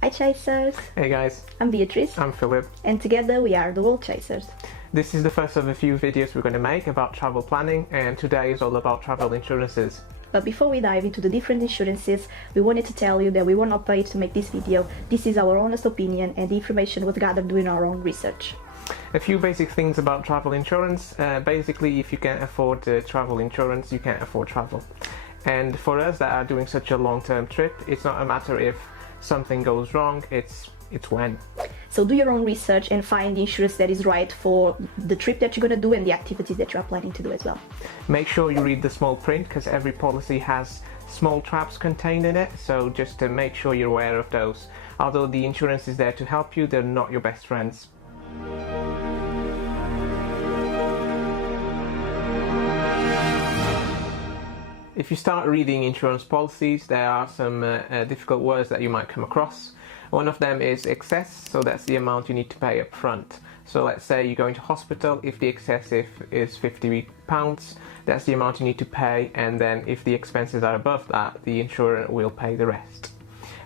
Hi Chasers! Hey guys, I'm Beatrice. I'm Philip. And together we are the World Chasers. This is the first of a few videos we're going to make about travel planning, and today is all about travel insurances. But before we dive into the different insurances, we wanted to tell you that we were not paid to make this video. This is our honest opinion and the information was gathered doing our own research. A few basic things about travel insurance. Basically, if you can't afford travel insurance, you can't afford travel. And for us that are doing such a long-term trip, it's not a matter if something goes wrong, it's when. So do your own research and find the insurance that is right for the trip that you're going to do and the activities that you are planning to do as well. Make sure you read the small print, because every policy has small traps contained in it, so just to make sure you're aware of those. Although the insurance is there to help you, they're not your best friends. If you start reading insurance policies, there are some difficult words that you might come across. One of them is excess, so that's the amount you need to pay up front. So let's say you're going to hospital, if the excess is £50, that's the amount you need to pay, and then if the expenses are above that, the insurer will pay the rest.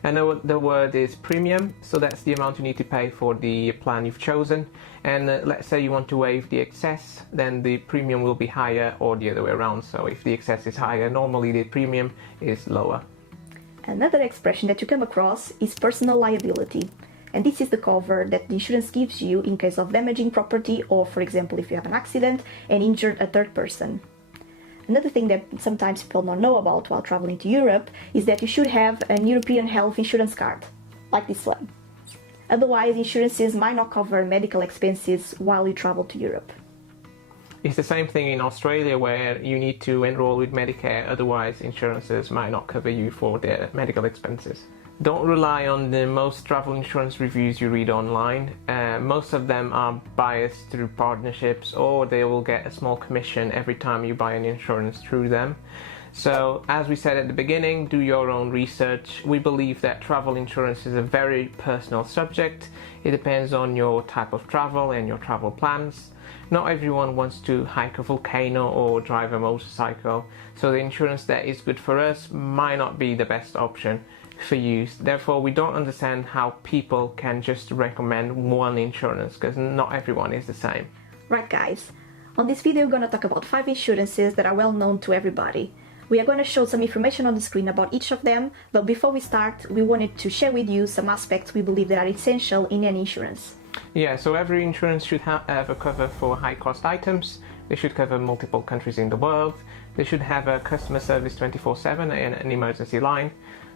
And the word is premium, so that's the amount you need to pay for the plan you've chosen. And let's say you want to waive the excess, then the premium will be higher, or the other way around. So if the excess is higher, normally the premium is lower. Another expression that you come across is personal liability. And this is the cover that the insurance gives you in case of damaging property, or for example if you have an accident and injured a third person. Another thing that sometimes people don't know about while traveling to Europe is that you should have an European health insurance card, like this one. Otherwise, insurances might not cover medical expenses while you travel to Europe. It's the same thing in Australia, where you need to enroll with Medicare, otherwise insurances might not cover you for their medical expenses. Don't rely on the most travel insurance reviews you read online. Most of them are biased through partnerships, or they will get a small commission every time you buy an insurance through them. So, as we said at the beginning, do your own research. We believe that travel insurance is a very personal subject. It depends on your type of travel and your travel plans. Not everyone wants to hike a volcano or drive a motorcycle, so the insurance that is good for us might not be the best option for you. Therefore, we don't understand how people can just recommend one insurance, because not everyone is the same. Right guys, on this video we're going to talk about 5 insurances that are well known to everybody. We are going to show some information on the screen about each of them, but before we start, we wanted to share with you some aspects we believe that are essential in any insurance. Yeah, so every insurance should have a cover for high-cost items. They should cover multiple countries in the world. They should have a customer service 24/7 and an emergency line.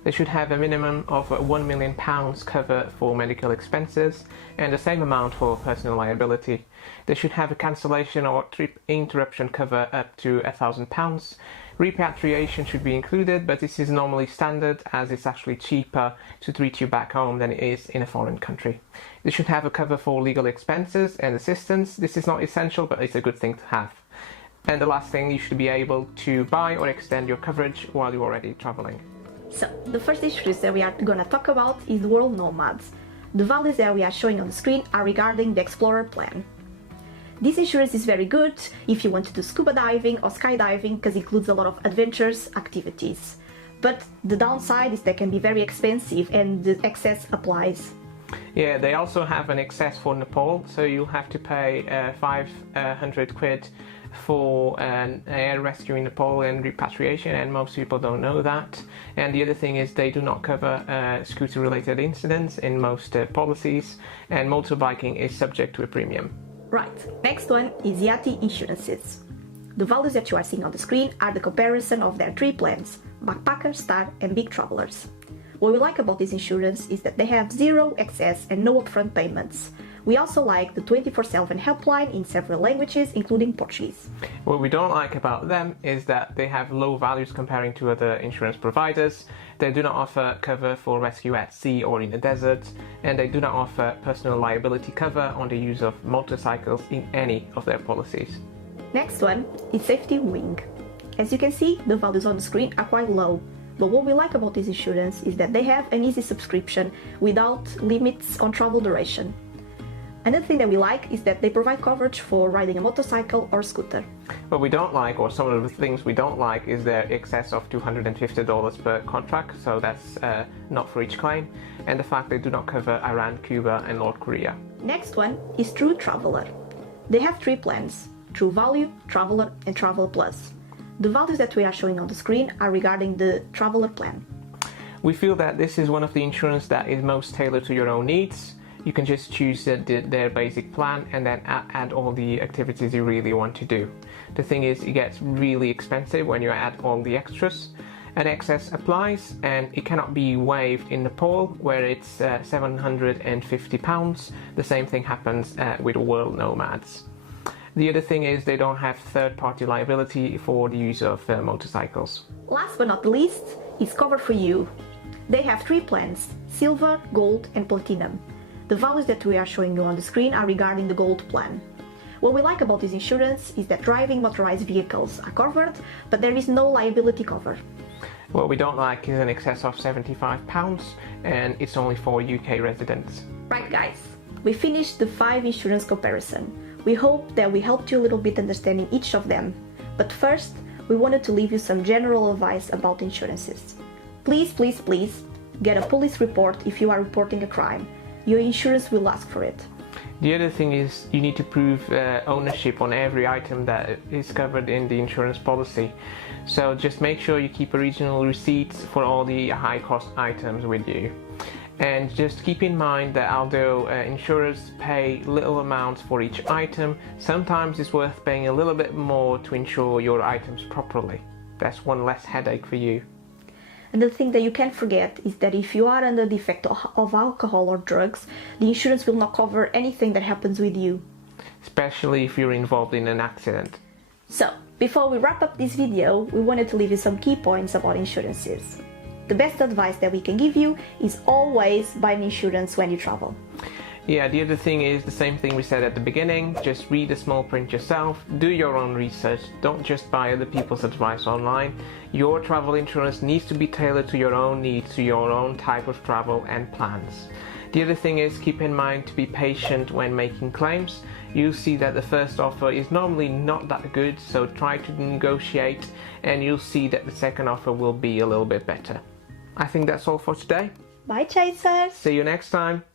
They should have a minimum of £1 million cover for medical expenses, and the same amount for personal liability. They should have a cancellation or trip interruption cover up to £1,000. Repatriation should be included, but this is normally standard, as it's actually cheaper to treat you back home than it is in a foreign country. They should have a cover for legal expenses and assistance. This is not essential, but it's a good thing to have. And the last thing, you should be able to buy or extend your coverage while you're already traveling. So, the first insurance that we are going to talk about is the World Nomads. The values that we are showing on the screen are regarding the Explorer plan. This insurance is very good if you want to do scuba diving or skydiving, because it includes a lot of adventurous activities. But the downside is they can be very expensive and the excess applies. Yeah, they also have an excess for Nepal, so you'll have to pay 500 quid for an air rescue in Nepal and repatriation, and most people don't know that. And the other thing is they do not cover scooter related incidents in most policies, and motorbiking is subject to a premium. Right, next one is Yachty insurances. The values that you are seeing on the screen are the comparison of their 3 plans: Backpacker, Star and Big Travelers. What we like about this insurance is that they have 0 excess and no upfront payments. We also like the 24/7 helpline in several languages, including Portuguese. What we don't like about them is that they have low values comparing to other insurance providers. They do not offer cover for rescue at sea or in the desert, and they do not offer personal liability cover on the use of motorcycles in any of their policies. Next one is Safety Wing. As you can see, the values on the screen are quite low. But what we like about this insurance is that they have an easy subscription without limits on travel duration. Another thing that we like is that they provide coverage for riding a motorcycle or scooter. What we don't like, or some of the things we don't like, is their excess of $250 per contract, so that's not for each claim, and the fact they do not cover Iran, Cuba, and North Korea. Next one is True Traveler. They have 3 plans: True Value, Traveler, and Travel Plus. The values that we are showing on the screen are regarding the Traveler plan. We feel that this is one of the insurance that is most tailored to your own needs. You can just choose their basic plan and then add all the activities you really want to do. The thing is, it gets really expensive when you add all the extras. An excess applies and it cannot be waived in Nepal, where it's £750. The same thing happens with World Nomads. The other thing is they don't have third-party liability for the use of motorcycles. Last but not least is Cover for You. They have 3 plans: Silver, Gold, and Platinum. The values that we are showing you on the screen are regarding the Gold plan. What we like about this insurance is that driving motorized vehicles are covered, but there is no liability cover. What we don't like is an excess of £75, and it's only for UK residents. Right guys, we finished the 5 insurance comparison. We hope that we helped you a little bit understanding each of them. But first, we wanted to leave you some general advice about insurances. Please, please, please, get a police report if you are reporting a crime. Your insurance will ask for it. The other thing is you need to prove ownership on every item that is covered in the insurance policy. So just make sure you keep original receipts for all the high cost items with you. And just keep in mind that although insurers pay little amounts for each item, sometimes it's worth paying a little bit more to insure your items properly. That's one less headache for you. And the thing that you can't forget is that if you are under the effect of alcohol or drugs, the insurance will not cover anything that happens with you. Especially if you're involved in an accident. So, before we wrap up this video, we wanted to leave you some key points about insurances. The best advice that we can give you is always buy an insurance when you travel. Yeah, the other thing is the same thing we said at the beginning. Just read the small print yourself, do your own research, don't just buy other people's advice online. Your travel insurance needs to be tailored to your own needs, to your own type of travel and plans. The other thing is keep in mind to be patient when making claims. You'll see that the first offer is normally not that good, so try to negotiate and you'll see that the second offer will be a little bit better. I think that's all for today. Bye, Chasers! See you next time!